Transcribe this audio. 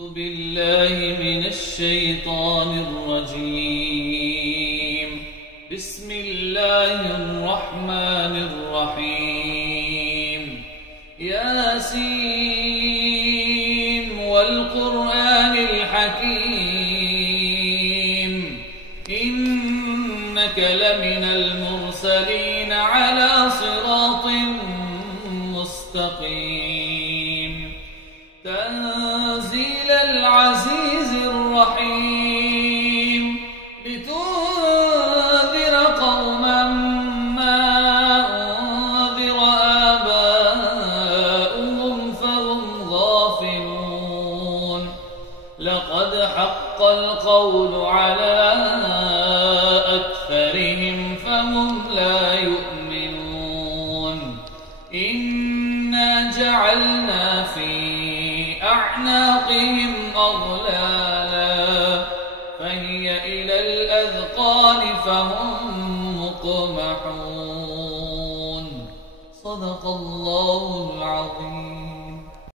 أعوذ بالله من الشيطان الرجيم. بسم الله الرحمن الرحيم. ياسين والقرآن الحكيم إنك لمن المرسلين على صراط مستقيم تنزيل العزيز الرحيم لتنذر قوما ما أنذر آباؤهم فهم غافلون لقد حق القول على أكثرهم فهم لا يؤمنون إنا جعلنا في أعناقهم أغلالا فهي إلى الأذقان فهم مقمحون. صدق الله العظيم.